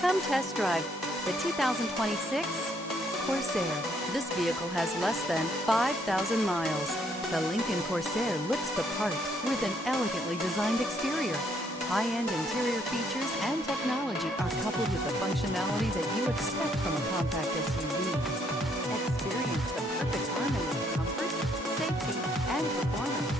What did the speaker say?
Come test drive the 2026 Corsair. This vehicle has less than 5,000 miles. The Lincoln Corsair looks the part with an elegantly designed exterior. High-end interior features and technology are coupled with the functionality that you expect from a compact SUV. Experience the perfect harmony of comfort, safety, and performance